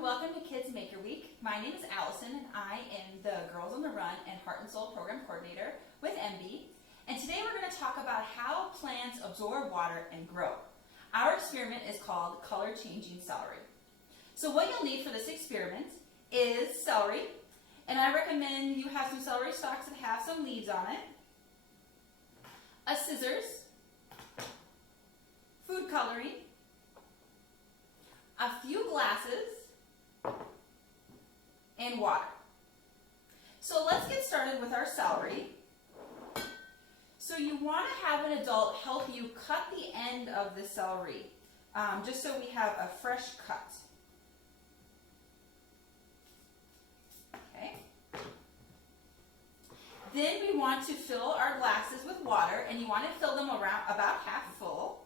and welcome to Kids Maker Week. My name is Allison and I am the Girls on the Run and Heart and Soul Program Coordinator with EmBe. And today we're going to talk about how plants absorb water and grow. Our experiment is called Color Changing Celery. So what you'll need for this experiment is celery, and I recommend you have some celery stalks that have some leaves on it, a scissors, food coloring, a few glasses, and water. So let's get started with our celery. So you want to have an adult help you cut the end of the celery, just so we have a fresh cut. Okay. Then we want to fill our glasses with water, and you want to fill them around about half full.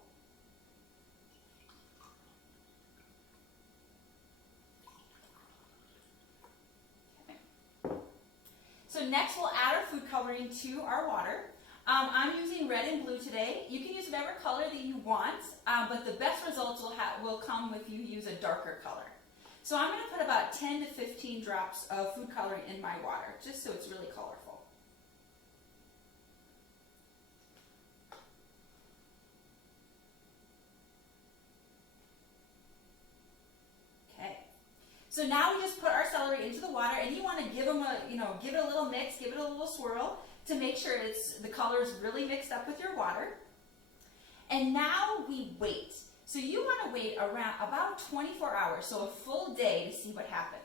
So next we'll add our food coloring to our water. I'm using red and blue today. You can use whatever color that you want, but the best results will come if you use a darker color. So I'm going to put about 10 to 15 drops of food coloring in my water, just so it's really colorful. So now we just put our celery into the water, and you want to give them give it a little mix, give it a little swirl to make sure the colors really mixed up with your water. And now we wait. So you want to wait around about 24 hours, so a full day to see what happens.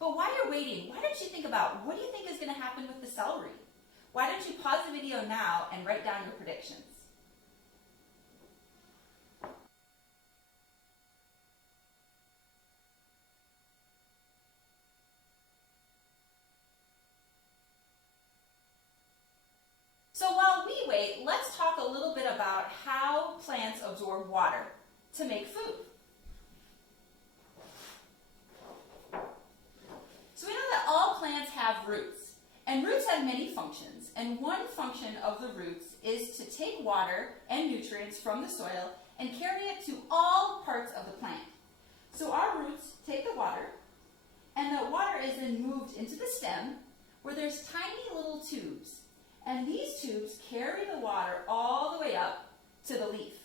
But while you're waiting, why don't you think about what do you think is going to happen with the celery? Why don't you pause the video now and write down your predictions? So while we wait, let's talk a little bit about how plants absorb water to make food. So we know that all plants have roots, and roots have many functions, and one function of the roots is to take water and nutrients from the soil and carry it to all parts of the plant. So our roots take the water, and the water is then moved into the stem where there's tiny little tubes. And these tubes carry the water all the way up to the leaf.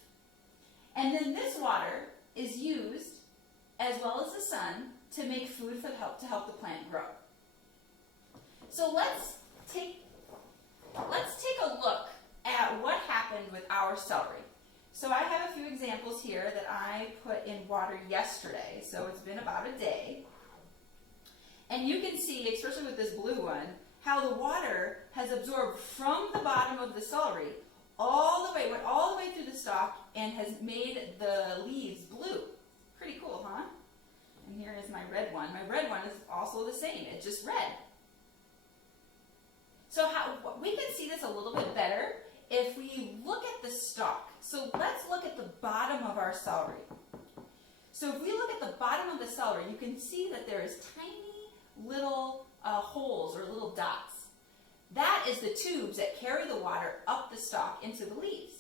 And then this water is used, as well as the sun, to make food to help the plant grow. So let's take a look at what happened with our celery. So I have a few examples here that I put in water yesterday, so it's been about a day. And you can see, especially with this blue one, how the water has absorbed from the bottom of the celery went all the way through the stalk and has made the leaves blue. Pretty cool, huh? And here is my red one. My red one is also the same. It's just red. So we can see this a little bit better if we look at the stalk. So let's look at the bottom of our celery. So if we look at the bottom of the celery, you can see that there is tiny little holes or little dots. That is the tubes that carry the water up the stalk into the leaves.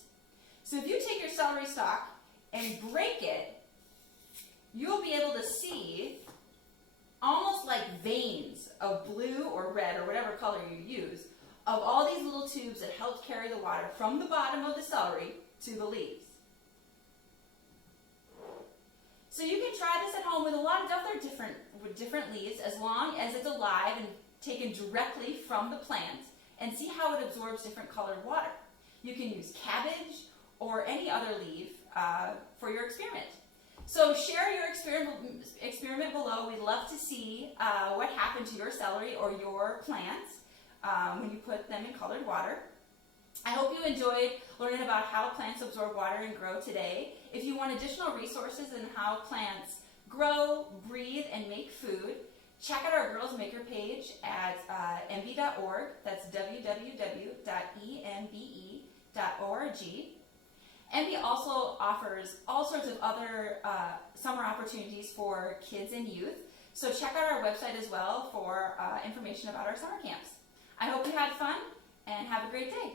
So if you take your celery stalk and break it, you'll be able to see almost like veins of blue or red or whatever color you use of all these little tubes that help carry the water from the bottom of the celery to the leaves. So you can try this at home with a lot of other different leaves, as long as it's alive and taken directly from the plant, and see how it absorbs different colored water. You can use cabbage or any other leaf for your experiment. So share your experiment below. We'd love to see what happened to your celery or your plants when you put them in colored water. I hope you enjoyed learning about how plants absorb water and grow today. If you want additional resources on how plants grow, breathe, and make food, check out our Girls Maker page at embe.org. That's www.embe.org. EmBe also offers all sorts of other summer opportunities for kids and youth. So check out our website as well for information about our summer camps. I hope you had fun and have a great day.